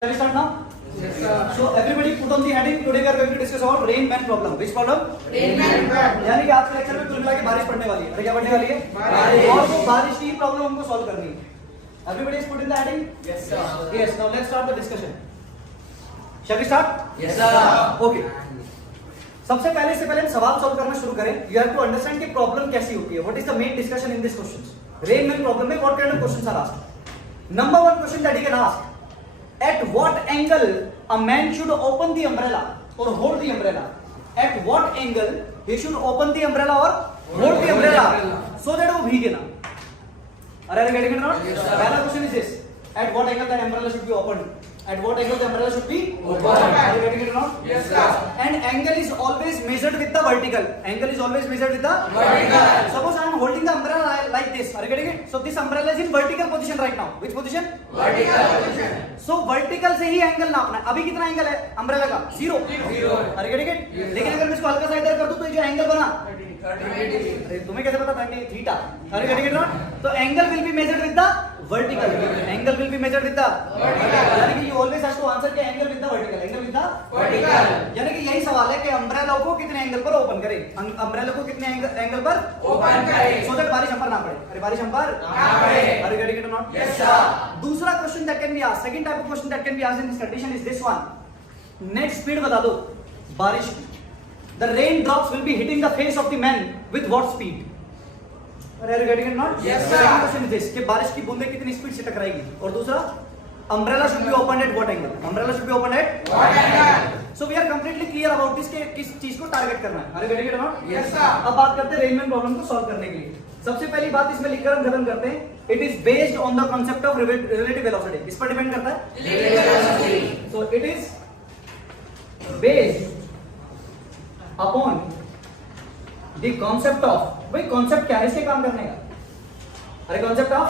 Shall we start now? Yes, sir. So everybody put on the heading. Today we are going to discuss about rain-man problem. Which problem? Rain-man problem. यानी कि आज के lecture में कुल मिला के बारिश पड़ने वाली है. अरे क्या पड़ने वाली है? बारिश. और वो बारिश की प्रॉब्लम हमको सॉल्व करनी है. Everybody is put in the heading? Yes, sir. Yes. Now let's start the discussion. Shall we start? Yes, sir. Okay. सबसे पहले हम सवाल सॉल्व करना शुरू करें. You have to understand कि प्रॉब्लम कैसी होती है. What is the main discussion in this questions? Rain-man problem में what kind of questions are asked? Number one question that you can ask. At what angle a man should open the umbrella or hold the umbrella? At what angle he should open the umbrella or hold the umbrella so that वो भीगे ना? Are you getting it or not? Yes, sir. पहला question is this. At what angle the umbrella should be opened? At what angle the umbrella should be opened? Are you getting it or not? Yes, sir. And angle is always measured with the vertical. Angle is always measured with the Vertical. Suppose I am holding the umbrella like this. Are you getting it? So this umbrella is in vertical position right now. Which position? Vertical position. So vertical से ही angle नापना है. अभी कितना angle है umbrella का? 0. अरे get it? लेकिन अगर मैं इसको हल्का सा इधर कर दूं तो ये जो एंगल बना, अरे तुम्हें कैसे पता 30 थीटा? अरे गेट इट नॉट? तो angle will be measured with the vertical. Angle will be measured with the vertical. यानी कि you always have to answer के angle with the vertical. Angle with the vertical. यानी कि यही सवाल है कि अम्ब्रेला को कितने एंगल पर ओपन करें? अम्ब्रेला को कितने एंगल पर ओपन करें सो दैट बारिश हम पर ना पड़े. अरे बारिश हम पर ना पड़े. अरे get it not? Yes, sir. दूसरा question that can be asked, second type of question that can be asked in this condition is this one. Net speed बता दो बारिश की. The rain drops will be hitting the face of the man with what speed? अरे are you getting it not? Yes, sir. Second question is this कि बारिश की बूंदें कितनी स्पीड से टकराएगी. और दूसरा umbrella should be open at what angle? Umbrella should be open at What angle? So we are completely clear about this के किस चीज को टारगेट करना है. अरे getting it not? Yes, sir. अब बात करते हैं रेनमैन प्रॉब्लम को सॉल्व करने के लिए. सबसे पहली बात इसमें लिखकर हम खत्म करते हैं. It is based on the concept of relative velocity. इस पर डिपेंड करता है. Relative velocity. So it is based upon the concept of, भाई concept क्या है इसके काम करने का? अरे concept of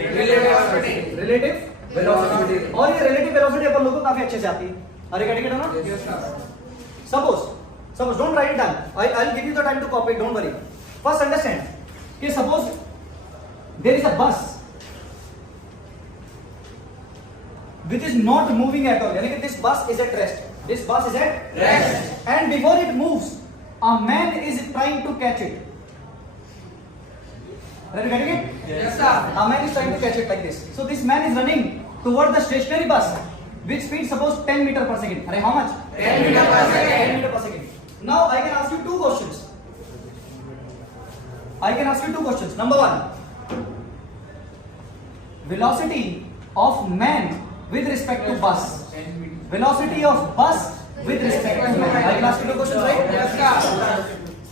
Relative velocity. relative velocity. और ये relative velocity अपन लोगों को काफी अच्छे से आती है. अरे क्या टिकट है ना? Yes, sir. Suppose don't write it down. I'll give you the time to copy it. Don't worry. First understand कि suppose there is a bus which is not moving at all. यानी कि this bus is at rest. This bus is at Rest. And before it moves, a man is trying to catch it. Are you getting it? Yes, sir. A man is trying to catch it like this. So this man is running toward the stationary bus with speed suppose 10 meter per second. Are how much? 10 meter per second. 10 meter per second. Now I can ask you two questions. Number one, velocity of man with respect to bus. Velocity of bus with respect to man. I can ask you two questions, right? Yes, sir.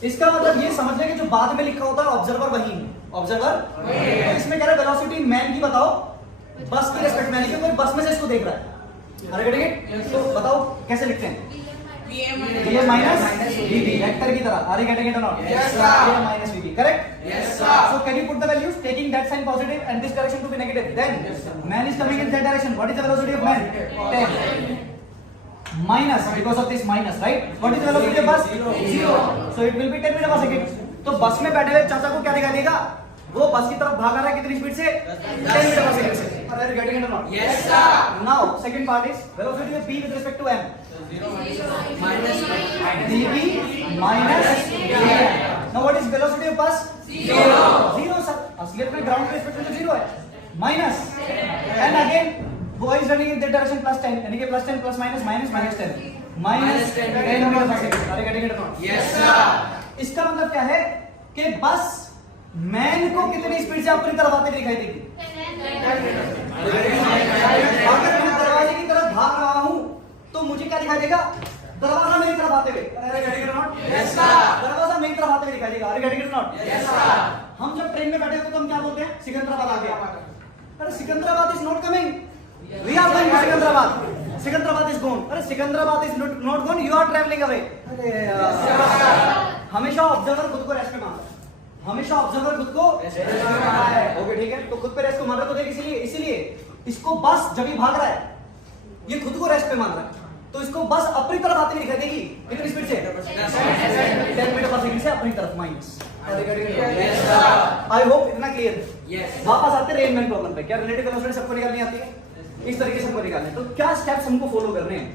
इसका मतलब ये समझ लें कि जो बाद में लिखा होता है ऑब्जर्वर वही है. ऑब्जर्वर तो इसमें कह रहा है वेलोसिटी मैन की बताओ बस की रिस्पेक्ट में, क्योंकि बस में से इसको देख रहा है. अरे गेटिंग इट? तो बताओ कैसे लिखते हैं? ये माइनस वीबी वेक्टर की तरह. अरे गेटिंग इट और नॉट? Yes, sir. ये minus VB. Correct? Yes, sir. So can you put the values taking that sign positive and this direction to be negative? Then man is coming in that direction. What is the velocity of man? 10. Minus because of this minus, right? What is the velocity of bus? 0. So it will be 10 meter per second. तो बस में बैठे हुए चाचा को क्या दिखाई देगा? वो बस की तरफ भाग रहा है कितनी स्पीड से? 10 meter per second से. Are you getting it or not? Yes, sir. Now second part is velocity of b with respect to m. Minus. db minus dm. Now what is velocity of bus? 0. 0 sir. असलियत में ground के respect में तो 0 है. Minus. And again boy is running in that direction plus 10. यानी कि plus 10 plus minus 10. Minus 10 meter per second. Are you getting it or not? Yes, sir. इसका मतलब क्या है कि बस मैन को कितनी स्पीड से अपनी तरफ आते दिखाई देगी? अगर मैं दरवाजे की तरफ भाग रहा हूं तो मुझे क्या दिखाई देगा? दरवाजा मेरी तरफ आते हुए. अरे getting it not? Yes, sir. दरवाजा मेरी तरफ आते हुए दिखाई देगा. अरे getting it not? Yes, sir. हम जब ट्रेन में बैठे होते तो हम क्या बोलते हैं? सिकंदराबाद आ गया. अरे Secunderabad is not coming. We are going to Secunderabad. Secunderabad is gone. अरे Secunderabad is not gone. You are travelling away. अरे हमेशा ऑब्जर्वर खुद को रेस्ट पे मानता है. हमेशा ऑब्जर्वर खुद को रेस्ट पे मानता है. ओके ठीक है. तो खुद पे रेस्ट को मान रहा तो देख इसीलिए इसको बस जब ये भाग रहा है ये खुद को रेस्ट पे मान रहा है तो इसको बस अपनी तरफ आते हुए दिखाई देगी. कितनी स्पीड से? 10 मीटर पर सेकंड से अपनी तरफ माइनस. आई होप इतना क्लियर. Yes. वापस आते हैं रेनमैन प्रॉब्लम पे. क्या रिलेटिव वेलोसिटी सबको निकालनी आती है? इस तरीके से हमको निकालना है। तो क्या स्टेप्स हमको फॉलो करने हैं?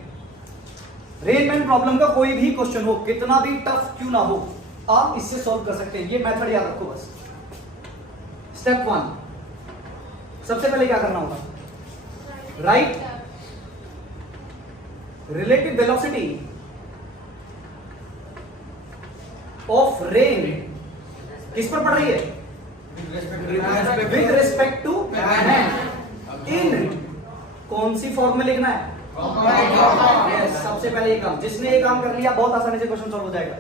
रेनमैन प्रॉब्लम का कोई भी क्वेश्चन हो, कितना भी टफ क्यों ना हो, आप इससे सॉल्व कर सकते हैं। ये मेथड याद रखो बस। स्टेप 1, सबसे पहले क्या करना होगा? Right relative velocity of rain किस पर पड़ रही है? With respect to man. In कौन सी फॉर्म में लिखना है? Yes, सबसे पहले ये काम, जिसने ये काम कर लिया बहुत आसानी से क्वेश्चन सॉल्व हो जाएगा।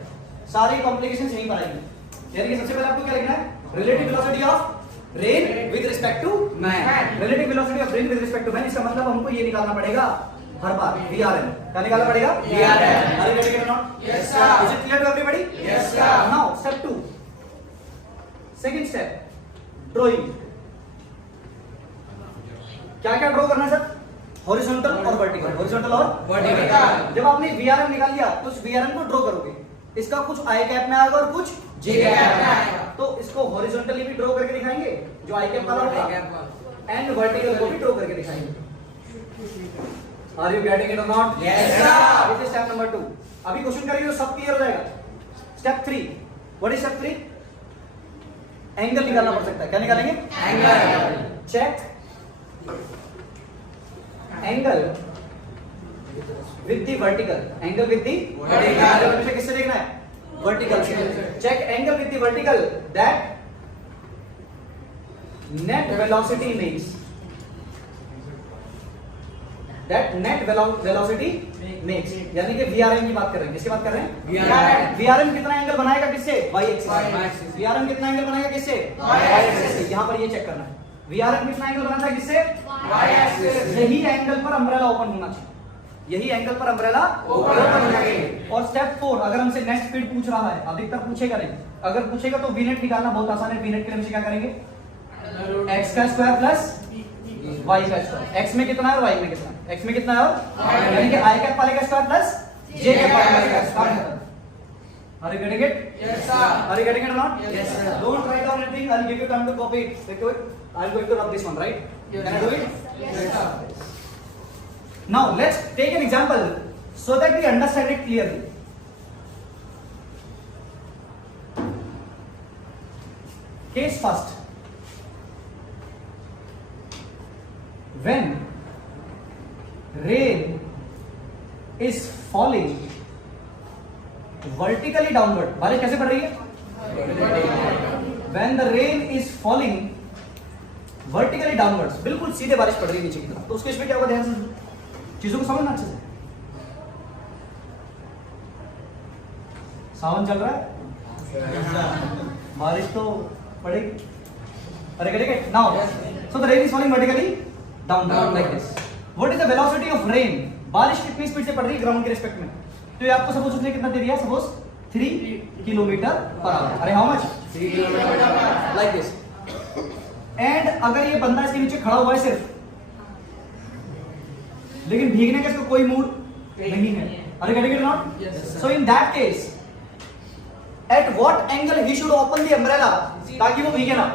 सारी कॉम्प्लिकेशंस यहीं पर आएंगी। यानी कि सबसे पहले आपको क्या लिखना है? Relative velocity of rain with respect to man. Relative velocity of rain with respect to man, इसका मतलब हमको ये निकालना पड़ेगा हर बार VRM। क्या निकालना पड़ेगा? VRM। Are you getting it or not? Yes, sir. Is it clear to everybody? Yes, sir. Now step 2, second step, drawing। क्या क्या ड्रॉ करना है सर? हॉरिजॉन्टल और वर्टिकल। हॉरिजॉन्टल और वर्टिकल। जब आपने VRM निकाल लिया तो उस VRM को ड्रॉ करोगे। इसका कुछ आई कैप में आएगा और कुछ J कैप में आएगा। तो इसको हॉरिजॉन्टली भी ड्रॉ करके दिखाएंगे जो आई कैप वाला होगा, एंड वर्टिकल को भी ड्रॉ करके दिखाएंगे। आर यू गेटिंग इट और not? Yes, sir. This is step number 2। अभी क्वेश्चन करेंगे तो सब क्लियर हो जाएगा। Step 3, what is step 3? Angle निकालना पड़ सकता है। क्या निकालेंगे? Angle. Check angle with the vertical. Angle with the vertical. किससे देखना है? वर्टिकल से। Check angle with the vertical that net velocity makes. That net velocity makes, यानी कि VRM की बात कर रहे हैं। किसकी बात कर रहे हैं? VRM। VRM कितना एंगल बनाएगा किससे? Y Y axis. axis। VRM कितना एंगल बनाएगा किससे? Y axis। यहां पर ये चेक करना है। VRM कितना एंगल बनाता है किससे? Y axis। यही एंगल पर अम्ब्रेला ओपन होना चाहिए। यही एंगल पर अम्ब्रेला ओपन होना चाहिए। और स्टेप 4, अगर हमसे नेट स्पीड पूछ रहा है, अधिकतर पूछेगा नहीं, अगर पूछेगा तो वीनेट निकालना बहुत आसान है। वीनेट के लिए हम क्या करेंगे? x का स्क्वायर प्लस y का स्क्वायर। x में कितना है और y में कितना है? x में कितना है और यानी कि i कैप वाले का स्क्वायर प्लस j कैप वाले का square. Are you getting it? Yes, sir. Are you getting it or not? Yes, sir. Don't write down anything. I'll give you time to copy it. Take it. I'm going to rub this one, right? Yes, Can I sir. do it? Yes, sir. Now let's take an example so that we understand it clearly. Case first. When rain is falling vertically downward, बारिश कैसे पड़ रही है? When the rain is falling vertically downwards, बिल्कुल सीधे बारिश पड़ रही है नीचे की तरफ, तो उसके इसमें क्या होगा? ध्यान से चीजों को समझना अच्छे से। सावन चल रहा है, बारिश तो पड़ेगी। अरे ठीक है। Now so the rain is falling vertically downward like this. What is the velocity of rain? बारिश कितनी स्पीड से पड़ रही है ग्राउंड के रिस्पेक्ट में? तो ये आपको सपोज उसने कितना दे दिया? Suppose 3 kilometre per hour. अरे how much? 3 kilometre like this. And अगर ये बंदा इसके नीचे खड़ा हुआ है सिर्फ, लेकिन भीगने का इसको कोई मूड नहीं है। अरे getting it not? Yes, sir. So in that case at what angle he should open the umbrella ताकि वो भीगे ना?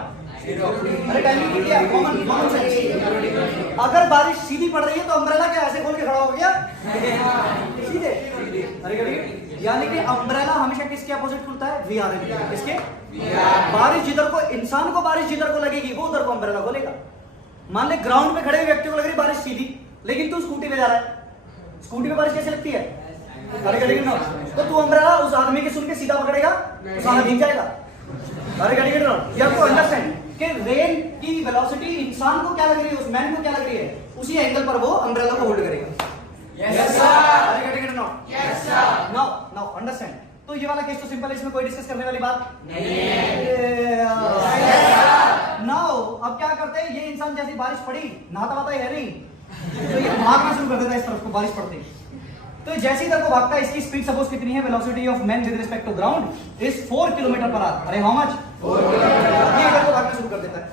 अरे टाइमिंग किया कॉमन सेंस। अगर बारिश सीधी पड़ रही है तो अम्ब्रेला क्या ऐसे खोल के खड़ा हो गया सीधे? अरे गेटिंग? यानी कि अम्ब्रेला हमेशा किसके अपोजिट खुलता है? VRM। किसके? बारिश जिधर को, इंसान को बारिश जिधर को लगेगी वो उधर को अम्ब्रेला खोलेगा। मान ले ग्राउंड पे खड़े हुए व्यक्ति को लग रही बारिश सीधी, लेकिन तू स्कूटी पे जा रहा है, स्कूटी पे बारिश कैसे लगती है? अरे गेटिंग इट नॉट? तो तू अम्ब्रेला उस आदमी के सुन के सीधा पकड़ेगा, उस आदमी भीग जाएगा। अरे getting it not? You have to understand कि रेन की वेलोसिटी इंसान को क्या लग रही है, उस मैन को क्या लग रही है, उसी एंगल पर वो अम्ब्रेला को होल्ड करेगा। Yes, sir. अरे getting it not? Yes, sir. Now understand. तो ये वाला केस तो सिंपल है, इसमें कोई डिस्कस करने वाली बात नहीं नाउ अब क्या करते हैं, ये इंसान जैसी बारिश पड़ी, नहाता वाता है नहीं, तो ये भागना शुरू कर देता है इस तरफ को बारिश पड़ती। तो जैसे ही इधर को भागता है, इसकी स्पीड सपोज कितनी है? Velocity of man with respect to ground is 4 kilometre per hour. अरे हाउ मच? 4 किलोमीटर। ये इधर को भागना शुरू कर देता है।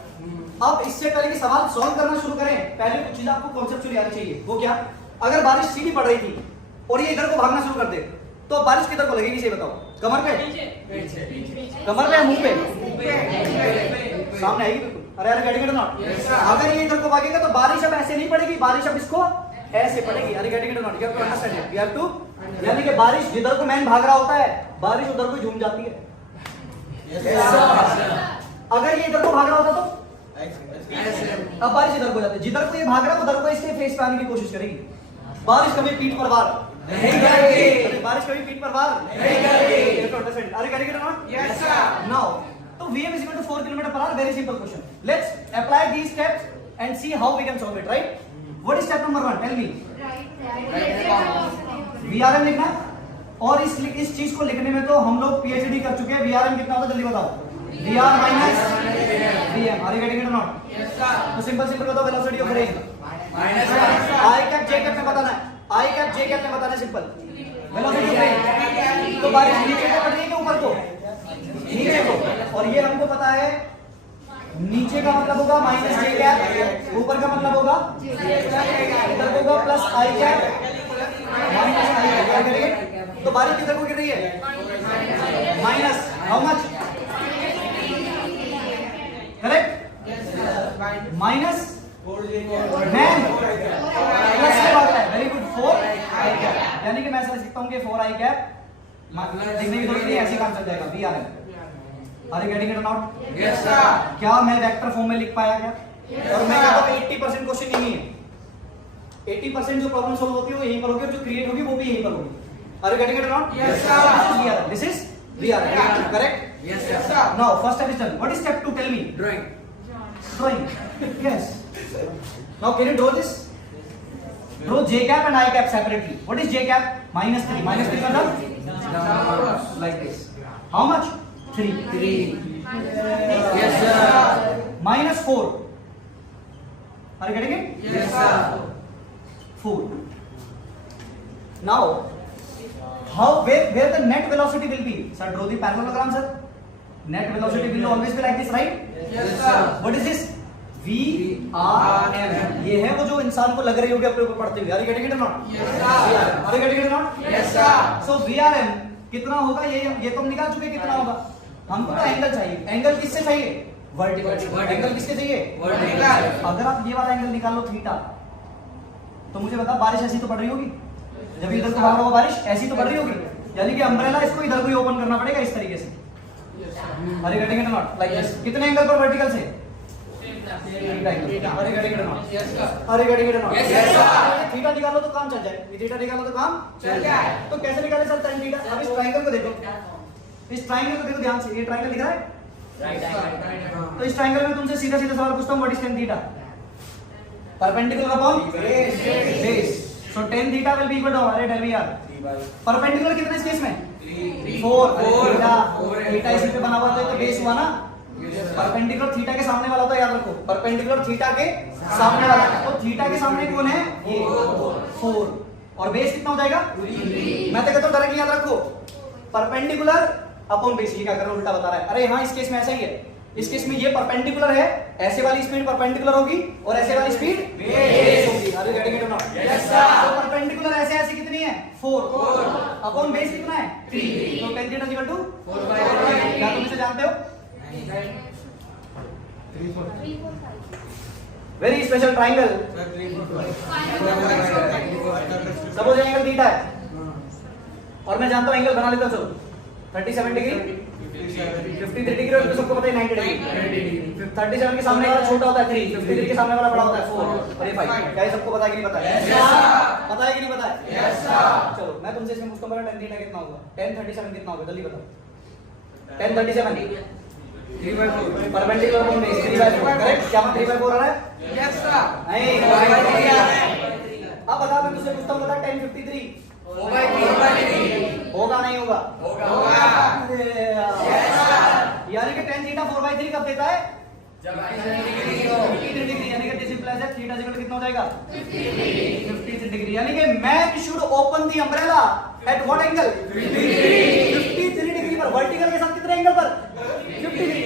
अब इससे पहले कि सवाल सॉल्व करना शुरू करें, पहले कुछ चीज आपको कॉन्सेप्चुअली आनी चाहिए। वो क्या? अगर बारिश सीधी पड़ रही थी और ये इधर को भागना शुरू कर दे, तो बारिश किधर को लगेगी? सही बताओ। कमर पे? कमर पे या मुंह पे? सामने आएगी बिल्कुल। अरे अरे getting it not? Yes, sir. अगर ये इधर को भागेगा तो बारिश अब ऐसे नहीं पड़ेगी, बारिश अब इसको ऐसे पड़ेगी। अरे getting it not? You have to understand it, you have to, यानी कि बारिश जिधर को मैन भाग रहा होता है, बारिश उधर को झूम जाती है। अगर ये इधर को भाग रहा होता तो अब बारिश इधर को जाती है, जिधर को ये भाग रहा है उधर को इसके फेस पे आने की कोशिश करेगी। बारिश कभी पीठ पर वार नहीं करेगी। बारिश कभी पीठ पर वार नहीं करेगी। अरे getting it not? Yes, sir. Now, so Vm is equal to 4 km/h. Very simple question. Let's apply these steps and see how we can solve it. Right? What is step number 1? Tell me. VRM लिखना, और इस चीज को लिखने में तो हम लोग PhD कर चुके हैं। VRM कितना होता है जल्दी बताओ? VR minus VM. Are you getting it or not? Yes, sir. तो सिंपल बताओ, velocity of rain Minus one. I cap J cap में बताना है, आई कैप जे कैप में बताना है, सिंपल वेलोसिटी ऑफ रेन। तो बारिश नीचे को पड़ रही है कि ऊपर को? नीचे को। और ये हमको पता है नीचे का मतलब होगा माइनस जे कैप, ऊपर का मतलब होगा इधर होगा प्लस आई कैप माइनस आई कैप। तो बारिश किधर को गिर रही है? Minus how much? Correct? Minus man plus से भाग रहा है। वेरी गुड, 4 आई कैप, यानी कि मैं समझ सकता हूं कि 4 आई कैप लिखने की जरूरत नहीं, ऐसे काम चल जाएगा। VRM। Are you getting it और नॉट? Yes, sir. क्या मैं वेक्टर फॉर्म में लिख पाया क्या? और मैं कहता हूं 80% क्वेश्चन यही है। 80% जो प्रॉब्लम सॉल्व होती है वो यहीं पर होगी, और जो क्रिएट होगी वो भी यहीं पर होगी। आर यू गेटिंग इट और not? Yes, sir. VRM, this is VRM, correct? Yes, sir. Now first step is done. What is step 2? Tell me. Drawing. Drawing. Yes. Now can you draw this? Draw J cap and I cap separately. What is J cap? -3. -3 मतलब like this. How much? 3. 3. Yes, sir. -4. Are you getting it? Yes, sir. 4. Now, where the net velocity will be? Sir, draw the parallelogram, sir. Net velocity will always be like this, right? Yes, sir. What is this? VRM. ये है वो जो इंसान को लग रही होगी अपने ऊपर पड़ते हुए। Are you getting it or not? Yes, sir. Are you getting it or not? Yes, sir. So VRM कितना होगा? ये तो हम निकाल चुके हैं कितना होगा। हमको तो एंगल चाहिए। एंगल किससे चाहिए? वर्टिकल। एंगल किसके चाहिए? Vertical. अगर आप ये वाला एंगल निकाल लो थीटा, तो मुझे बता बारिश ऐसी तो पड़ रही होगी, जब इधर को भाग रहा होगा बारिश ऐसी तो पड़ रही होगी, यानी कि अम्ब्रेला इसको इधर को ही ओपन करना पड़ेगा इस तरीके से। Are you getting it or not? Like this. कितने एंगल पर वर्टिकल से? Theta angle. Are you getting it or not? Yes, sir. Are you getting it or not? Yes, sir. Theta निकालो तो काम चल जाए, थीटा निकालो तो काम चल जाए। तो कैसे निकाले सर tan थीटा? अब इस ट्रायंगल को देखो, इस ट्रायंगल को देखो ध्यान से, ये ट्रायंगल दिख रहा है? तो इस ट्रायंगल में तुमसे सीधा सीधा सवाल पूछता हूँ, व्हाट इज tan थीटा? Perpendicular upon base. So tan थीटा विल बी इक्वल टू, अरे टेल मी यार, परपेंडिकुलर कितने इस केस में? 4। थीटा इसी पे बना हुआ तो बेस हुआ ना। परपेंडिकुलर थीटा के सामने वाला होता है, याद रखो, परपेंडिकुलर थीटा के सामने वाला। तो थीटा के सामने कौन है? ये 4। और बेस कितना हो जाएगा? मैं तो कहता हूँ डायरेक्टली याद रखो, परपेंडिकुलर अपॉन बेस। ये क्या कर रहा हूं, उल्टा बता रहा है। अरे हाँ, इस केस में ऐसा ही है। इस केस में ये परपेंडिकुलर है, ऐसे वाली स्पीड परपेंडिकुलर होगी और ऐसे वाली स्पीड बेस होगी। आर यू गेटिंग इट और नॉट? Yes, sir. तो परपेंडिकुलर ऐसे ऐसे कितनी है? 4 अपॉन बेस कितना है? 3। तो tan थीटा इक्वल टू 4/3। क्या तुम इसे जानते हो? Very special triangle. Suppose angle theta है और मैं जानता हूं एंगल बना लेता हूं, चलो 37 डिग्री, 53 डिग्री, और सबको पता है 90 डिग्री। 37 के सामने वाला छोटा होता है 3, 53 के सामने वाला बड़ा होता है 4, और ये 5। क्या ये सबको पता है कि नहीं पता है? पता है कि नहीं पता है? Yes, sir. चलो मैं तुमसे इसमें पूछता हूं, tan थीटा कितना होगा? tan 37 कितना होगा? जल्दी बताओ। tan 37 3/4। Perpendicular upon base 3/4, correct? क्या 3/4 आ रहा है? Yes, sir. नहीं, 4/3। अब बता, मैं तुझसे पूछता हूं, बता tan 53 4/3। होगा नहीं होगा? होगा। अरे यार। यानी कि tan थीटा 4/3 कब देता है? जब 53 हो। 53 डिग्री, यानी कि this implies that theta equal कितना हो जाएगा? 53 डिग्री। यानी कि man should open the umbrella at what angle? 53 degree पर। वर्टिकल के साथ कितने एंगल पर? 50 डिग्री।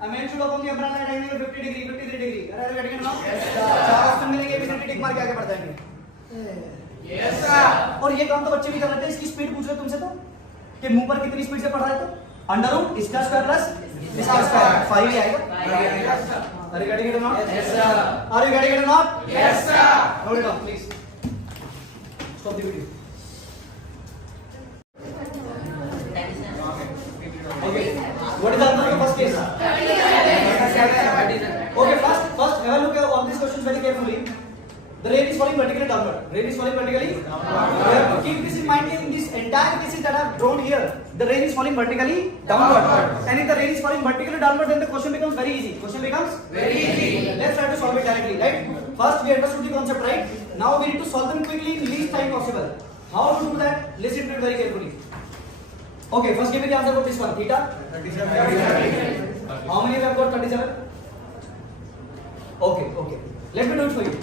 अरे man should open the umbrella at angle 50 degree, 53 degree. अरे अरे गेटिंग इट नाउ? चार ऑप्शन मिलेंगे, एबीसीडी टिक मार के आगे बढ़ जाएंगे। Yes, sir. और ये काम तो बच्चे भी कर लेते हैं। इसकी स्पीड पूछ रहे तुमसे तो, कि मुंह पर कितनी स्पीड से पढ़ रहा है, तो अंडर रूट इसका स्क्वायर प्लस इसका स्क्वायर 5 ही आएगा। Are you getting it or not? Yes, sir. Are you getting it or not? Yes, sir. Note it down, please. Stop the video. Okay. What is the answer of the first case? Okay, first have a look at all these questions very carefully. The rain is falling vertically downward. Rain is falling vertically downward. You have to keep this in mind in this entire cases that I have drawn here. The rain is falling vertically downward. And if the rain is falling vertically downward, then the question becomes very easy. Question becomes Very easy. Let's try to solve it directly, right? First we understood the concept, right? Now we need to solve them quickly in least time possible. How to do that? Listen to it very carefully. Okay, first give me the answer for this one. Theta? 37. How many we have got 37? Okay. Let me do it for you.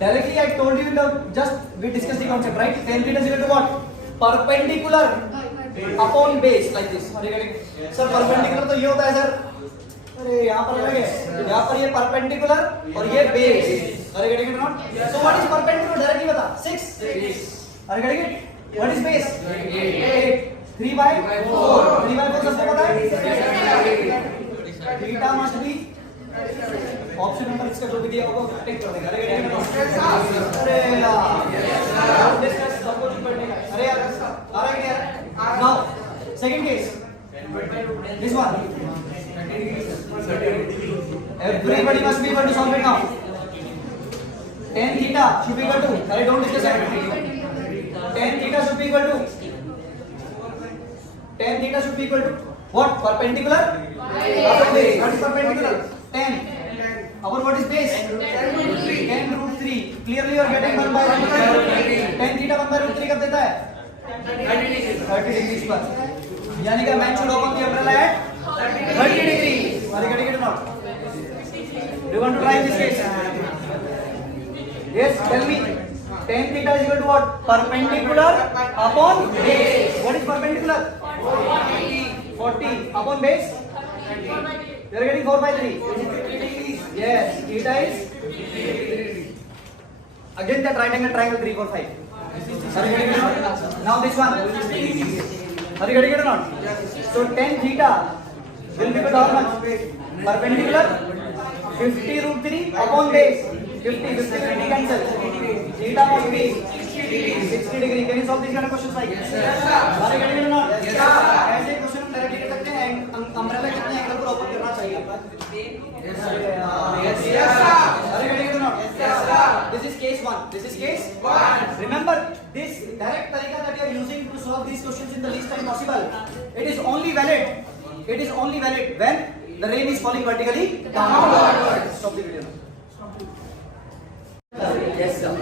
Directly I told you we discussed the concept, right? Tan theta is equal to what? Perpendicular upon base, like this. Sir, perpendicular तो ये होता है sir. अरे यहाँ पर अलग है. यहाँ पर ये perpendicular और ये base. Are you getting it or not? So what is perpendicular? Directly बता. 6. Are you getting it? What is base? 8. 3 by 4. 3 by 4 सबको पता है? Theta must be option number इसका जो भी दिया होगा टिक कर देगा। अरे यार डिस्कस सब कुछ पढ़ने का। अरे यार आ रहा है क्या? Now second case this one everybody must be able to solve it now. tan theta should be equal to, अरे don't discuss it, tan theta should be equal to what? Perpendicular upon base. What is perpendicular? 10 upon what is base? 10 root 3. Clearly you are getting 1 by root 3. tan theta 1 by root 3 कब देता है? 30 degrees पर. यानी कि man should open the umbrella at 30 degrees. Are you getting it or not? Do you want to try this case? Yes, tell me. Tan theta is equal to what? Perpendicular upon base. What is perpendicular? 40 upon base. You are getting 4 by 3. Yes, theta is again that right angle triangle 3, 4, 5. Are you getting it or not? Now this one. Are you getting it or not? So tan theta will be equal to how much? Perpendicular 50 root 3 upon base. 50 cancel. Theta must be 60 degree. Can you solve these kind of questions like? Yes, sir. Are you getting it or not? Yes, sir. ऐसे question directly कर सकते हैं. Umbrella कितने angle पर open करना चाहिए? Yes, sir. Yes, sir. Are you getting it or not? Yes, sir. This is case 1. This is case 1. Remember this direct तरीका that you are using to solve these questions in the least time possible. It is only valid when the rain is falling vertically downward. Stop the video. Yes, sir.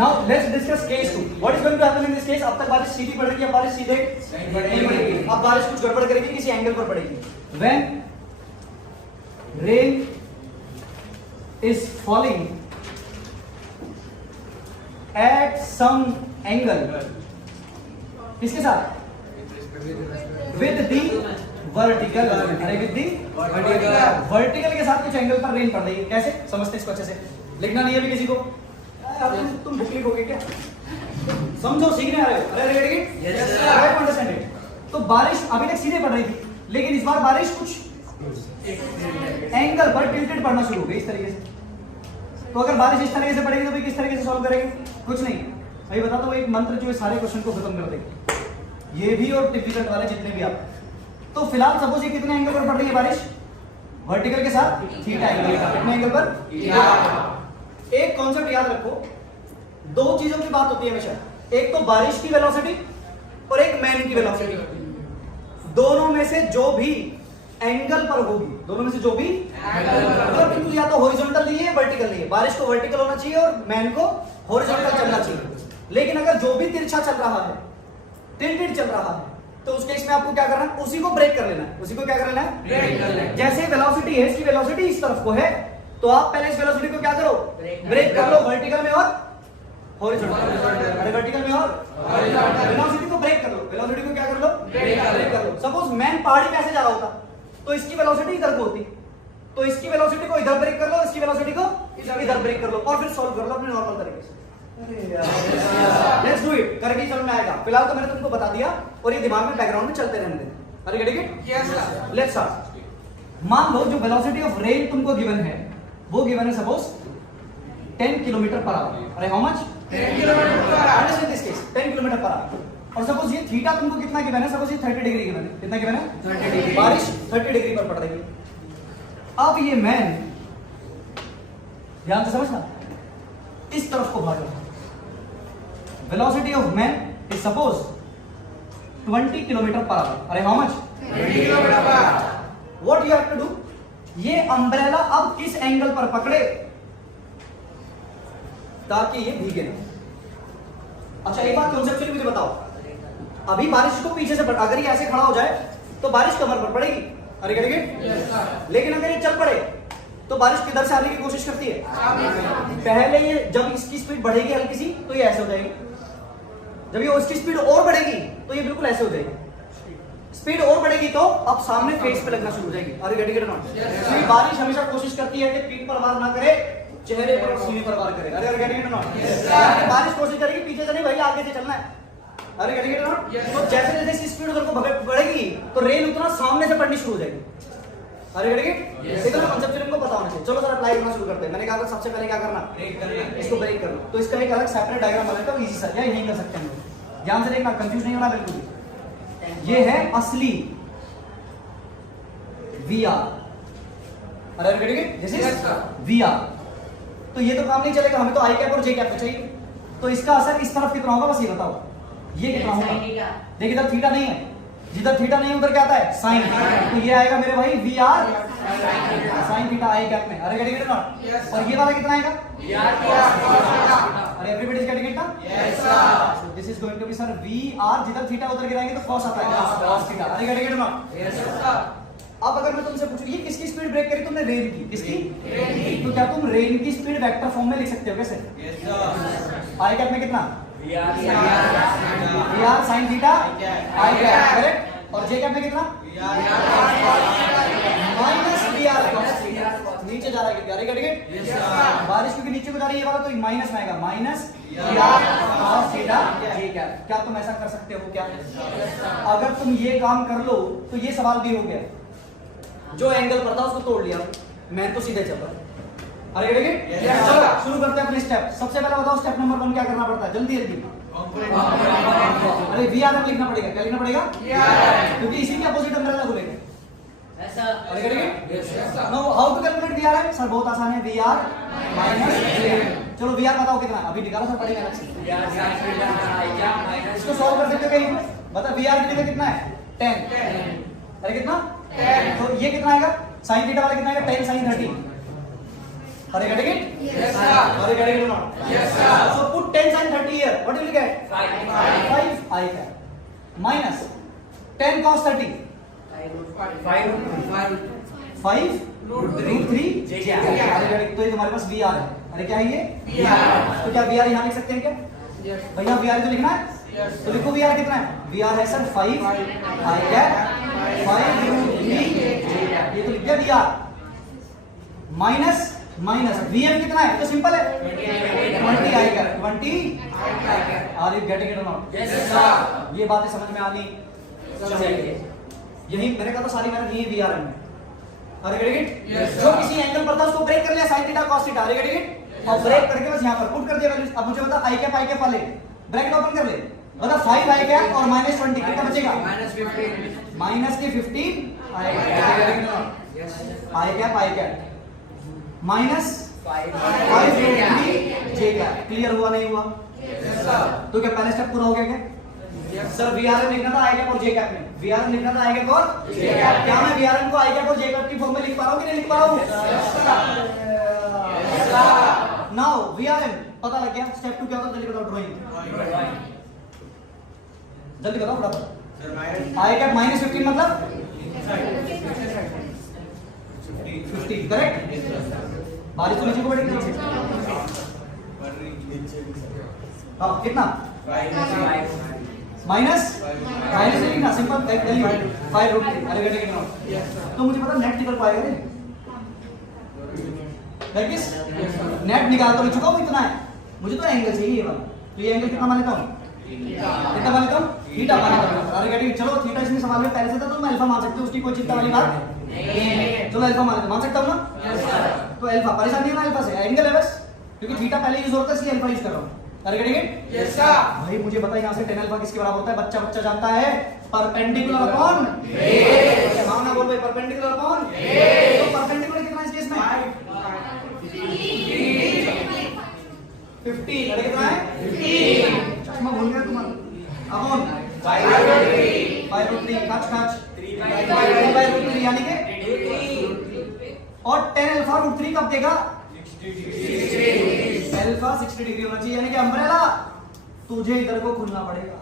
Now let's discuss case 2. What is going to happen in this case? अब तक बारिश सीधी पड़ रही है, बारिश सीधे नहीं पड़ेगी. अब बारिश कुछ गड़बड़ करेगी, किसी एंगल पर पड़ेगी. When rain is falling at some angle, किसके साथ? With the vertical. अरे with the vertical के साथ कुछ एंगल पर रेन पड़ रही है. कैसे समझते इसको अच्छे से? लिखना नहीं है अभी किसी को. तुम बुक लिखोगे क्या? समझो, सीखने आ रहे हो? अरे ready? Yes sir. Try to understand it. तो बारिश अभी तक सीधे पड़ रही थी, लेकिन इस बार बारिश कुछ एंगल पर टिल्टेड पड़ना शुरू हो गई इस तरीके से. तो अगर बारिश इस तरीके से पड़ेगी तो भाई किस तरीके से सॉल्व करेंगे? कुछ नहीं, अभी बताता हूँ एक मंत्र जो सारे क्वेश्चन को खत्म कर देगा, ये भी और डिफिकल्ट वाले जितने भी आप. तो फिलहाल सपोज ये कितने एंगल पर पड़ रही है बारिश? वर्टिकल के साथ थीटा एंगल. कितने एंगल पर? एक कॉन्सेप्ट याद रखो, दो चीजों की बात होती है हमेशा. एक तो बारिश की वेलोसिटी और एक मैन की वेलोसिटी. दोनों में से जो भी एंगल पर होगी, दोनों में से जो भी मतलब बिल्कुल या तो हॉरिजॉन्टल नहीं है वर्टिकल नहीं है. बारिश को वर्टिकल होना चाहिए और मैन को हॉरिजॉन्टल चलना चाहिए. लेकिन अगर जो भी तिरछा चल रहा है, टिल्टेड चल रहा है, तो उस केस में आपको क्या करना है? उसी को ब्रेक कर लेना है. उसी को क्या कर लेना है? ब्रेक कर लेना है. जैसे वेलोसिटी है, इसकी वेलोसिटी इस तरफ को है, तो आप पहले इस वेलोसिटी को क्या करो? ब्रेक कर लो. वर्टिकल में और हॉरिजॉन्टल. वर्टिकल में और हॉरिजॉन्टल. वेलोसिटी को ब्रेक कर लो. वेलोसिटी को क्या कर लो? ब्रेक कर लो. सपोज मैन पहाड़ी पे ऐसे जा रहा होता, तो इसकी वेलोसिटी इधर को होती, तो इसकी वेलोसिटी को इधर ब्रेक कर लो, इसकी वेलोसिटी को इधर ब्रेक कर लो, और फिर सॉल्व कर लो अपने नॉर्मल तरीके से. लेट्स डू इट, करके चल में आएगा। फिलहाल तो मैंने तुमको बता दिया और ये दिमाग में बैकग्राउंड में चलते रहने दें। अरे get it? Yes, sir. Let's start. मान लो जो वेलोसिटी ऑफ रेन तुमको गिवन है वो गिवन है सपोज 10 किलोमीटर पर आवर। अरे how much? 10 kilometers per hour. Understand this case 10 kilometre per our. और सपोज ये थीटा तुमको कितना गिवन है? सपोज ये 30 डिग्री गिवन है। कितना गिवन है? 30 डिग्री। बारिश 30 डिग्री पर पड़ रही है। अब ये मैन ध्यान से समझना, इस तरफ को भाग रहा है। Velocity of man is suppose 20 kilometre per hour. अरे how much? 20 kilometers per hour. What you have to do, ये अम्ब्रेला अब किस एंगल पर पकड़े ताकि ये भीगे ना। अच्छा एक बात कॉन्सेप्चुअली मुझे बताओ, अभी बारिश को पीछे से अगर ये ऐसे खड़ा हो जाए तो बारिश कमर पर पड़ेगी। अरे करेंगे? Yes, sir. लेकिन अगर ये चल पड़े तो बारिश किधर से आने की कोशिश करती है? पहले ये जब इसकी स्पीड बढ़ेगी हल्की सी तो ये ऐसे हो जाएगी, जब ये उसकी स्पीड और बढ़ेगी तो ये बिल्कुल ऐसे हो जाएगी। स्पीड और बढ़ेगी तो अब सामने फेस पे लगना शुरू हो जाएगी। अरे गेट इट नॉट? क्योंकि बारिश हमेशा कोशिश करती है कि पीठ पर वार ना करे, चेहरे पर और सीने पर वार करे। अरे गेट इट नॉट? बारिश कोशिश करेगी पीछे से नहीं भाई, आगे से चलना है। अरे गेट इट नॉट? तो जैसे जैसे इसकी स्पीड उधर को बढ़ेगी तो रेन उतना सामने से पड़नी शुरू हो जाएगी। अरे गेट इट? इतना कांसेप्ट तुमको पता होना चाहिए। चलो सर अप्लाई करना शुरू करते हैं। मैंने कहा था सबसे पहले क्या करना, इसको ब्रेक करना। तो इसका एक अलग सेपरेट डायग्राम बनाता हूं, इजी सर या यही कर सकते हैं हम। ध्यान से देखना, कंफ्यूज नहीं होना बिल्कुल भी। ये है असली VR। अरे get it? This Yes, is sir. VR। तो ये तो काम नहीं चलेगा, हमें तो आई कैप और जे कैप चाहिए। तो इसका असर इस तरफ कितना होगा बस ये बताओ, ये कितना होगा? देखिए इधर थीटा नहीं है, जिधर थीटा नहीं है उधर क्या आता है? साइन। तो ये आएगा मेरे भाई VR साइन थीटा आई कैप में। अरे गेट इट नॉट? Yes, और ये वाला कितना आएगा? VR. अरे एवरीबॉडी इज गेटिंग इट ना? Yes, sir. So this is going to be sir VR, जिधर थीटा उधर गिराएंगे तो cos आता है, cos थीटा। अरे getting it not? Yes, sir. अब अगर मैं तुमसे पूछूं ये किसकी स्पीड ब्रेक करी तुमने? रेन की। किसकी? रेन की। तो क्या तुम रेन की स्पीड वेक्टर फॉर्म में लिख सकते हो? कैसे? Yes, sir. आई कैप में कितना? VR. VR sin थीटा आई कैप, करेक्ट। और जे कैप में कितना? माइनस VR नीचे जा रहा है। अरे गेट Yes, sir. बारिश क्योंकि नीचे को जा रही है ये वाला तो माइनस में आएगा, माइनस VR cos थीटा जे कैप। क्या तुम ऐसा कर सकते हो क्या? अगर तुम ये काम कर लो तो ये सवाल भी हो गया, जो एंगल पर था उसको तोड़ लिया, मैं तो सीधे चल रहा। अरे गेट Yes, चलो sir. शुरू करते हैं अपने स्टेप। सबसे पहले बताओ स्टेप नंबर 1 क्या करना पड़ता है? जल्दी जल्दी। अरे VRM लिखना पड़ेगा। क्या लिखना पड़ेगा? क्योंकि इसी के अपोजिट अम्ब्रेला घूमेगा। अरे get Yes, sir. No how to calculate VRM? Sir बहुत आसान है, VR माइनस। चलो VR बताओ कितना? अभी निकालो सर, पड़ेगा अलग से। इसको सॉल्व कर सकते हो कहीं? बता VR की जगह कितना है? 10। अरे कितना? 10। तो ये कितना आएगा? sin थीटा वाला कितना आएगा? 10 sin 30। अरे गेट इट? Yes, sir. अरे get it not? Yes, sir. So put 10 sin 30 here. What will you get? 5 I cap minus 10 cos 30 5 root 3 J j। अरे तो ये तुम्हारे पास VR है। अरे क्या है ये? VR। तो क्या VR यहाँ लिख सकते हैं क्या? Yes. भैया VR तो लिखना है, Yes. तो लिखो VR कितना है? VR है sir 5 I cap 5 root 3 j। ये तो लिख दिया VR माइनस माइनस VM कितना है? तो सिंपल है 20 I cap 20। Are you getting it और नॉट? Yes, sir. ये बातें समझ में आनी चाहिए। यही मैंने कहा था सारी मेहनत यही VRM में। अरे गेटिंग इट? Yes, sir. जो किसी एंगल पर था उसको ब्रेक कर लिया, sin थीटा cos थीटा। अरे गेटिंग इट? और ब्रेक करके बस यहाँ पर पुट कर दिया वैल्यूज। अब मुझे बता I कैप वाले ब्रैकेट ओपन कर ले, बता 5 I कैप और माइनस 20 कितना बचेगा? -15. माइनस के 15 I cap minus 5 j cap. Clear हुआ नहीं हुआ? Yes, sir. तो क्या पहला स्टेप पूरा हो गया क्या? Yes, सर VRM लिखना था आई कैप और जे कैप में। VRM लिखना था आई कैप और J cap। क्या मैं VRM को आई कैप और जे कैप की फॉर्म में लिख पा रहा हूं कि नहीं लिख पा रहा हूं? नाउ VRM पता लग गया। स्टेप 2 क्या होता है? जल्दी बताओ। ड्राइंग जल्दी बताओ फटाफट। आई कैप माइनस 15 मतलब 50 करेक्ट। बारिश तो नीचे को बढ़ेगी नीचे। हाँ कितना? माइनस माइनस लिखना सिंपल वैल्यू 5 रूट 3। अरे बेटा कितना? तो मुझे पता नेट निकल पाएगा नहीं? दैट इज नेट निकाल तो चुका हूं इतना है। मुझे तो एंगल चाहिए ये वाला, तो ये एंगल कितना मान लेता हूँ, कितना मान लेता हूँ, थीटा मान लेता हूँ। अरे गेटिंग, चलो थीटा इसमें सवाल में पहले से था तो मैं अल्फा मान सकते हो, उसकी कोई चिंता वाली बात नहीं है। चलो अल्फा मान सकता हूँ ना, तो अल्फा परेशान नहीं है ना अल्फा से, एंगल है बस, क्योंकि थीटा पहले यूज होता है इसलिए अल्फा यूज कर रहा हूँ। अरे गेटिंग, यस सर। भाई मुझे बता यहाँ से tan अल्फा किसके बराबर होता है, बच्चा जानता है, परपेंडिकुलर अपॉन बेस। मामला बोल भाई, परपेंडिकुलर अपॉन बेस। तो परपेंडिकुलर कितना है इस केस में, 15। अरे कितना है 15, चश्मा भूल गया तुम, अपॉन 5/3 खच 3/3 यानी कि, और tan अल्फा √3 कब देगा, अल्फा 60 डिग्री होना चाहिए, यानी कि अम्ब्रेला तुझे इधर को खुलना पड़ेगा,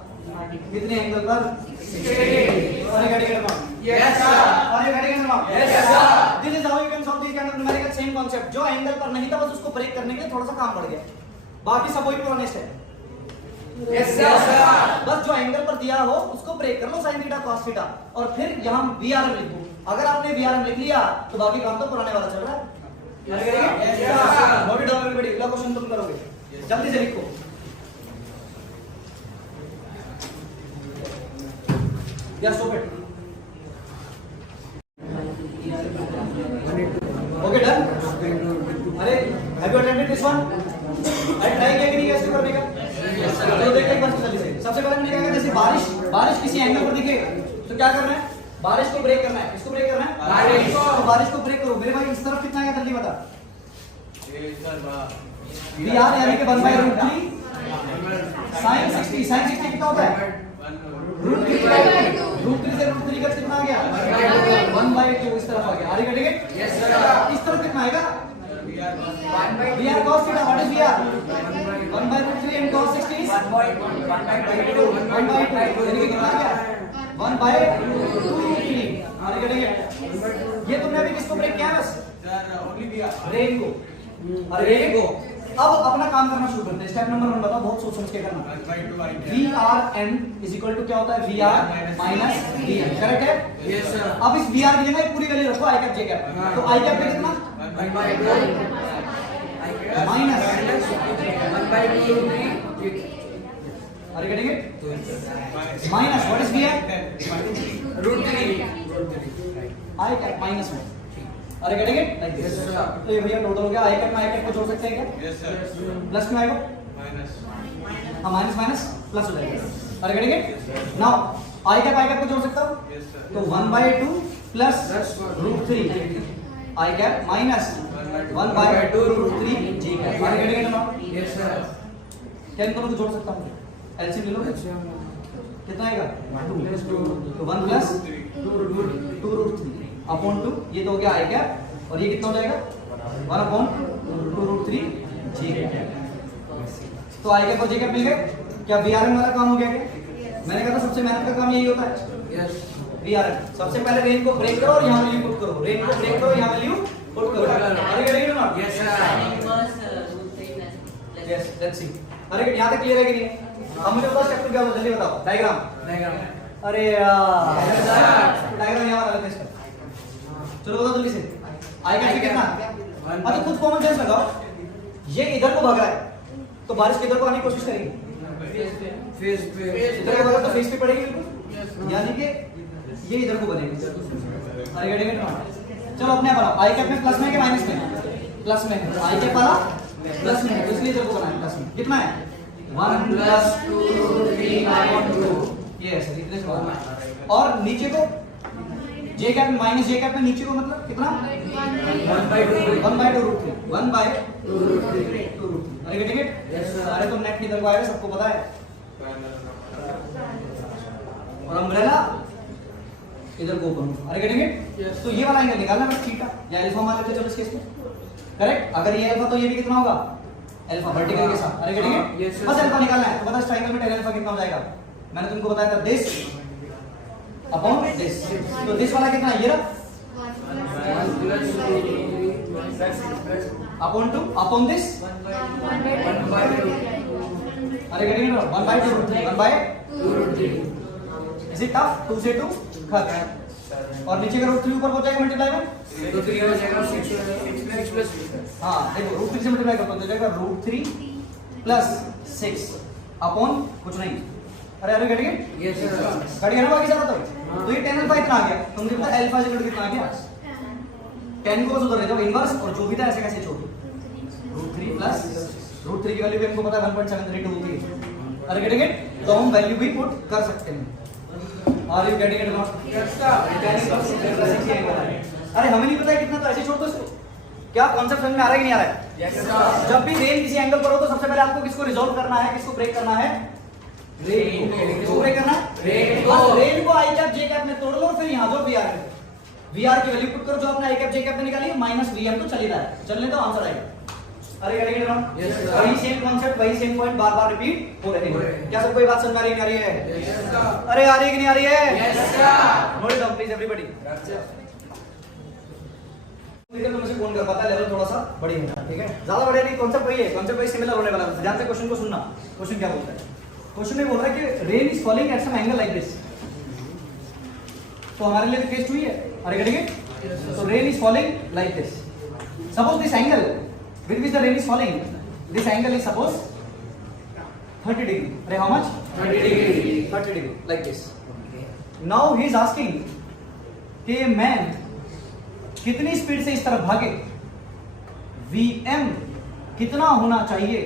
कितने एंगल पर, 60 डिग्री। अरे गाड़ी का नाम, यस सर। अरे गाड़ी का नाम, yes sir. This is how you can solve this kind of numerical same concept. जो एंगल पर नहीं था बस उसको ब्रेक करने के लिए थोड़ा सा काम बढ़ गया, बाकी सब वही पुराने स्टेप। Yes sir. बस जो एंगल पर दिया हो उसको ब्रेक कर लो, sin थीटा cos थीटा, और फिर यहाँ VRM लिख दो। अगर आपने VRM लिख लिया तो बाकी काम तो पुराने वाला चल रहा है। नोट इट डाउन एवरीबॉडी, अगला क्वेश्चन तुम करोगे, जल्दी से लिखो। या स्टॉप इट, ओके डन। अरे have you attended this one, अरे ट्राई किया कि नहीं इसको करने का, तो देखो एक बार जल्दी से। सबसे पहले मैंने क्या कहा, जैसे बारिश किसी एंगल पर दिखे तो क्या करना है, बारिश को ब्रेक करना है, इसको ब्रेक करना है, बारिश को ब्रेक करो। मेरे भाई इस तरफ कितना आएगा जल्दी बता, VR यानी कि 1/√3 sin 60, sin 60 कितना होता है, √3 से √3 का कितना आ गया, 1/2 इस तरफ आ गया। आगे कटेंगे, यस सर। इस तरफ कितना आएगा, VR cos theta, what is VR, 1/√3 and cos 60 is 1/2, यानी कि कितना आ गया, 1/2√3। आगे कटेंगे, ये तुमने अभी किसको ब्रेक किया, बस रेन को। अरे रेन को अब अपना काम करना शुरू करते हैं। स्टेप नंबर 1 बताओ, बहुत सोच समझ के करना। VRN इज इक्वल टू क्या होता है, VR माइनस VN, करेक्ट है। Yes sir. अब इस VR की जगह पूरी वैल्यू रखो, I कैप J कैप, तो I कैप पे कितना, माइनस, अरे करेंगे minus, what is VR, √3 I cap minus में। अरे करेंगे लाइक दिस, तो ये भैया टोटल हो गया, I कैप में I कैप को जोड़ सकते हैं क्या, यस सर। प्लस में आएगा, हाँ माइनस माइनस प्लस हो जाएगा। अरे करेंगे नाउ I कैप को जोड़ सकता हूँ, तो 1/2 plus √3 I cap minus 1/2√3 J cap. अरे करेंगे ना, यस सर। क्या इन दोनों को जोड़ सकता हूँ, एलसीएम ले लो, कितना आएगा 2, तो 1 प्लस 2√3 अपॉन 2, ये तो हो गया I कैप, और ये कितना हो जाएगा 1/2√3 J कैप। तो I कैप और J कैप मिल गए, क्या VRM वाला काम हो गया क्या, मैंने कहा था सबसे मेहनत का काम यही होता है। यस। VRM सबसे पहले रेन को ब्रेक करो और यहाँ वैल्यू पुट करो, रेन को ब्रेक करो यहाँ वैल्यू पुट करो। अरे करेंगे ना, yes sir. Yes let's see. अरे यहाँ तक क्लियर है कि नहीं, अब मुझे बताओ स्टेप 2 क्या होगा, जल्दी बताओ। डायग्राम, अरे यार यस सर। डायग्राम यहाँ वाला इसका, चलो बताओ जल्दी से। आई कैप कितना, तो कुछ कॉमन सेंस लगाओ, ये इधर को भाग रहा है तो बारिश किधर को आने की कोशिश करेगी, फेस पे। इधर को भागा तो फेस पे पड़ेगी बिल्कुल, यानी कि ये इधर को बनेगी। अरे गेटिंग इट नॉट, चलो अपने बनाओ। आई कैप में प्लस में है कि माइनस में, प्लस में है, आई कैप वाला प्लस में है, तो इसलिए इधर को बनाया प्लस में। कितना है 1 प्लस 2√3/2, ये ऐसे इतने से, और नीचे को J cap minus J cap में नीचे को मतलब कितना 1/2√3 1/2√3। अरे गेटिंग इट, अरे तो नेट किधर को आएगा सबको पता है, और अम्ब्रेला इधर को ऊपर। अरे गेटिंग इट, तो ये वाला एंगल निकालना है थीटा या अल्फा मान लेते हैं, चलो इस केस में करेक्ट। अगर ये अल्फा तो ये भी कितना होगा अल्फा, वर्टिकल के साथ। अरे गेटिंग इट, बस अल्फा निकालना है। तो बता इस ट्रायंगल में tan अल्फा कितना हो जाएगा, मैंने तुमको बताया था दिस अपॉन दिस, तो दिस वाला कितना है, ये रहा अपॉन 2 अपॉन दिस, अरे getting it, 1/2√3 is it tough, 2 से 2 खत्म, और नीचे का √3 ऊपर पहुंच जाएगा मल्टीप्लाई में, तो 3 हो जाएगा 6 प्लस। हाँ देखो √3 से मल्टीप्लाई करते हो तो जाएगा √3 प्लस 6 अपॉन कुछ नहीं। अरे अरे कट गए Yes, sir. कट गया ना बाकी सारा तो ये tan अल्फा इतना आ गया। तुम देखो अल्फा से कितना आ गया 10 को बस उधर ले जाओ इनवर्स और जो भी था ऐसे कैसे छोड़ दो √3 प्लस √3 की वैल्यू भी हमको पता है 1.732 होती है। अरे गेटिंग इट तो हम वैल्यू भी पुट कर सकते हैं। और you getting it not? Yes, sir. अरे हमें नहीं पता है कितना तो ऐसे छोड़ दो इसको। क्या कॉन्सेप्ट समझ में आ रहा है कि नहीं आ रहा है? Yes, sir. जब भी रेन किसी एंगल पर हो तो सबसे पहले आपको किसको रिजॉल्व करना है, किसको ब्रेक करना है? रेन को। किसको ब्रेक करना है? रेन को। बस रेन को आई कैप जे कैप में तोड़ लो फिर यहां जो वी आर की वैल्यू पुट करो जो आपने आई कैप जे कैप में निकाली माइनस वी एम तो चल ही रहा है, चलने तो आंसर आएगा। अरे करेंगे ना Yes, sir. वही सेम कॉन्सेप्ट वही सेम पॉइंट बार बार रिपीट हो रहे हो रहे हैं। हैं। क्या सबको ये बात समझ में आ रही है? नहीं आ रही है? Yes, sir. अरे आ रही है कि नहीं आ रही है? Yes, sir. Note it down please everybody. तो मुझे कौन कर पाता है लेवल थोड़ा सा बड़ी है, ठीक है? ज्यादा बड़े नहीं, कॉन्सेप्ट वही है, कॉन्सेप्ट वही सिमिलर होने वाला है। ध्यान से क्वेश्चन को सुनना। क्वेश्चन क्या बोलता है? क्वेश्चन में बोल रहा है कि rain is falling at some angle like this. तो हमारे लिए केस हुई है। अरे करेंगे तो rain is falling like this. Suppose this angle with which the rain is falling, this angle is suppose 30 degree. अरे हाउ मच? 30 degree. 30 degree like this. Now he is asking कि मैन कितनी स्पीड से इस तरफ भागे, Vm कितना होना चाहिए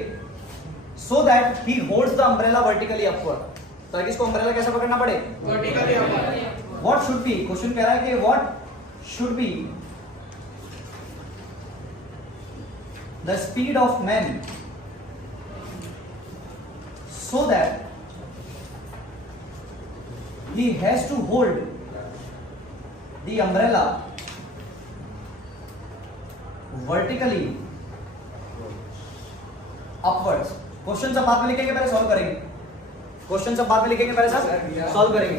so that he holds the umbrella vertically upward, ताकि इसको अम्ब्रेला कैसे पकड़ना पड़े? Vertically upward. What should be, question कह रहा है कि what should be the speed of man so that he has to hold the umbrella vertically upwards. Question सब बाद में लिखेंगे, पहले सॉल्व करेंगे। क्वेश्चन सब बाद में लिखेंगे, पहले सब सॉल्व करेंगे।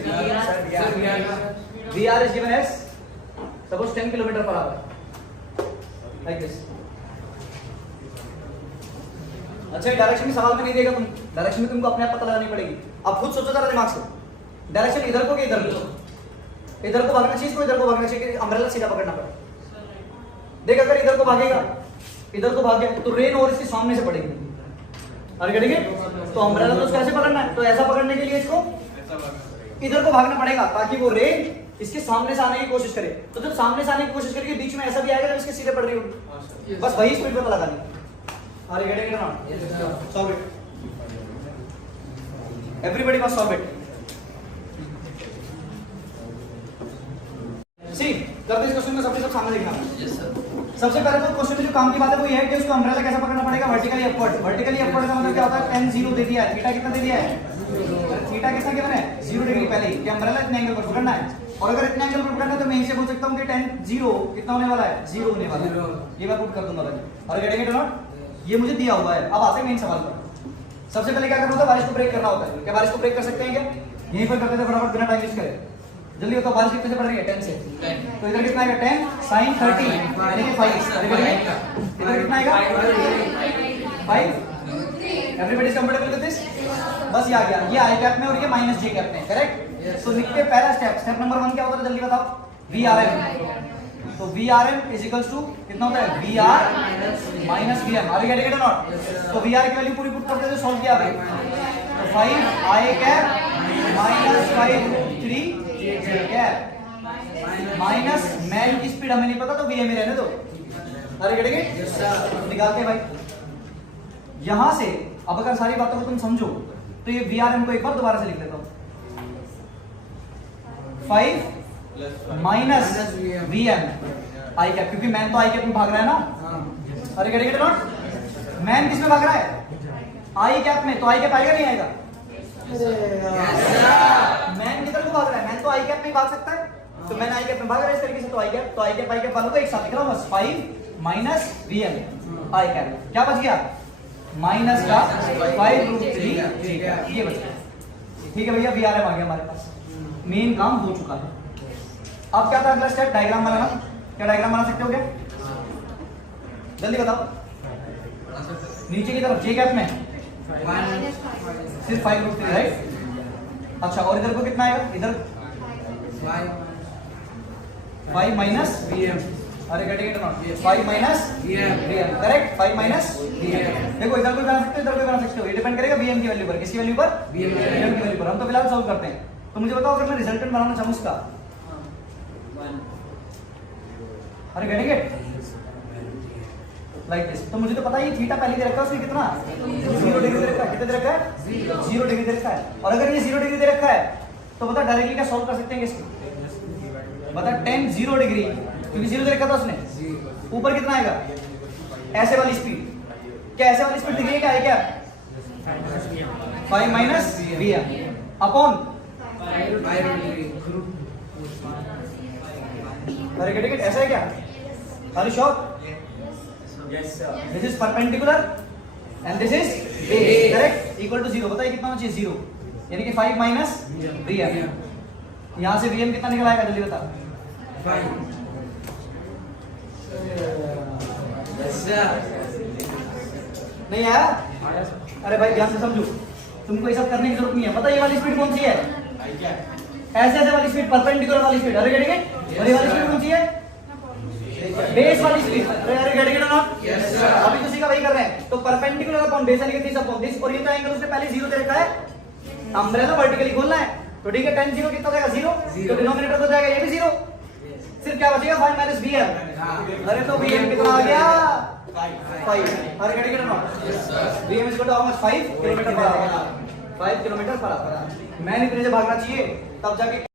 We are is given as suppose 10 kilometre per hour like this. अच्छा ये डायरेक्शन की सवाल में नहीं देगा, तुम डायरेक्शन में तुमको अपने आप पता लगानी पड़ेगी। अब खुद सोचो जरा दिमाग से, डायरेक्शन इधर को कि इधर को? इधर को भागना चाहिए, इसको इधर को भागना चाहिए कि अम्ब्रेला सीधा पकड़ना पड़े? देख अगर इधर को भागेगा, इधर को भाग गया तो रेन और इसके सामने से पड़ेगी। अरे करेंगे तो अम्ब्रेला तो कैसे पकड़ना है? तो ऐसा पकड़ने के लिए इसको इधर को भागना पड़ेगा ताकि वो रेन इसके सामने से आने की कोशिश करे। तो जब सामने से आने की कोशिश करेगी बीच में ऐसा भी आएगा जब इसके सीधे पड़ रही होगी। बस वही स्पीड पता लगानी। अरे getting it not? Solve it, everybody must solve it. See करते इस क्वेश्चन में सब सामने देखना है। Yes, sir. सबसे पहले तो क्वेश्चन में जो काम की बात है वो ये है कि उसको अम्ब्रेला कैसा पकड़ना पड़ेगा? Vertically upward. वर्टिकली अपवर्ड का मतलब क्या होता है? tan 0 दे दिया है, थीटा कितना दे दिया है? थीटा कितना गिवन है? 0 डिग्री पहले ही कि अम्ब्रेला इतने एंगल पर पकड़ना है। और अगर इतने एंगल पर पकड़ना है तो मैं यहीं से बोल सकता हूं कि tan 0 कितना होने वाला है? 0 होने वाला है। ये मैं पुट कर दूंगा भाई। और गेटिंग इट नॉट? ये मुझे दिया हुआ है। अब आते हैं मेन सवाल पर। सबसे पहले क्या करना होता है? बारिश को ब्रेक करना होता है। क्या बारिश को ब्रेक कर सकते हैं क्या? यहीं पर करते थे फटाफट बिना टाइम वेस्ट करे। जल्दी बताओ बारिश कितने से पड़ रही है? 10 से। तो इधर कितना आएगा? 10 sin 30 यानी कि 5। इधर कितना आएगा? 5। Everybody is comfortable with this? बस ये आ गया, ये आई कैप में और ये माइनस जे कैप में, करेक्ट? तो लिखते पहला स्टेप नंबर 1 क्या होता है? जल्दी बताओ। VRM। तो VRM इज इक्वल्स टू कितना होता है? VR minus VM। Are you getting it और नॉट? तो VR की वैल्यू पूरी पुट करते थे, सॉल्व किया आपने। तो 5 I cap minus 5√3 J cap minus man की स्पीड हमें नहीं पता तो VM ही रहने दो। अरे गेटिंग इट? Yes, sir. निकालते हैं भाई यहां से। अब अगर सारी बातों को तुम समझो तो ये VRM को एक बार दोबारा से लिख लेता हूं। 5 माइनस VM आई कैप, क्योंकि मैन तो आई कैप में भाग रहा है ना। अरे गेटिंग इट नॉट? मैन किस में भाग रहा है? आई कैप में। तो आई कैप आएगा नहीं आएगा? मैन किधर को भाग रहा है? मैन तो आई कैप में ही भाग सकता है। तो मैन आई कैप में भाग रहा है इस तरीके से। तो आई कैप वालों को एक साथ लिख रहा हूं बस। 5 माइनस VM आई कैप क्या बच गया? माइनस का 5√3 ये बच गया। ठीक है भैया, VRM आ गया हमारे पास। मेन काम हो चुका है। अब क्या था अगला स्टेप? डायग्राम बनाना। क्या डायग्राम बना सकते हो क्या? जल्दी बताओ। नीचे की तरफ जे कैप में सिर्फ 5√3 राइट? अच्छा और इधर को कितना आएगा? इधर 5 माइनस VM अरे getting it not 5 minus VM. Correct 5 minus VM. देखो इधर कोई बना सकते हो इधर कोई बना सकते हो ये डिपेंड करेगा VM की वैल्यू पर किसकी वैल्यू पर VM. VM की वैल्यू पर हम तो फिलहाल सॉल्व करते हैं तो मुझे बताओ अगर मैं रिजल्टेंट बनाना चाहूँ इसका अरे गेटिंग इट लाइक दिस तो मुझे तो पता है ये थीटा पहले दे रखा है उसमें कितना 0 डिग्री दे रखा है कितना दे रखा है 0 डिग्री दे रखा है और अगर ये 0 डिग्री दे रखा है तो बता डायरेक्टली क्या सॉल्व कर सकते हैं इसको बता tan 0 डिग्री क्योंकि 0 दे रखा था उसने ऊपर कितना आएगा ऐसे वाली स्पीड क्या ऐसे वाली स्पीड दिख रही है क्या है क्या 5 minus vm upon are getting it ऐसा है क्या are you sure Yes, sir. This is perpendicular and this is base correct equal to 0 बताइए कितना होना चाहिए 0 यानी कि 5 माइनस vm यहां से vm कितना निकल आएगा जल्दी बता 5. Yes, sir. नहीं आया अरे भाई ध्यान से समझो तुमको ये सब करने की जरूरत नहीं है पता है ये वाली स्पीड कौन सी है ऐसे ऐसे वाली स्पीड परपेंडिकुलर वाली स्पीड अरे गेटिंग और ये वाली स्पीड कौन सी है बेस वाली स्पीड अरे अरे getting it not Yes, sir. अभी तो सीखा वही कर रहे हैं तो परपेंडिकुलर अपॉन बेस यानी कि दिस अपॉन दिस और ये तो एंगल उसने पहले 0 दे रखा है अम्ब्रेला वर्टिकली खोलना है तो ठीक है tan 0 कितना हो जाएगा 0 Zero. तो डिनोमिनेटर हो जाएगा ये भी 0 सिर्फ क्या बचेगा 5 माइनस vm हाँ. अरे तो vm कितना आ गया 5. 5 are getting it not Yes, sir. vm is equal to how much 5 kilometre per hour 5 kilometre per hour man इतने से भागना चाहिए तब जाके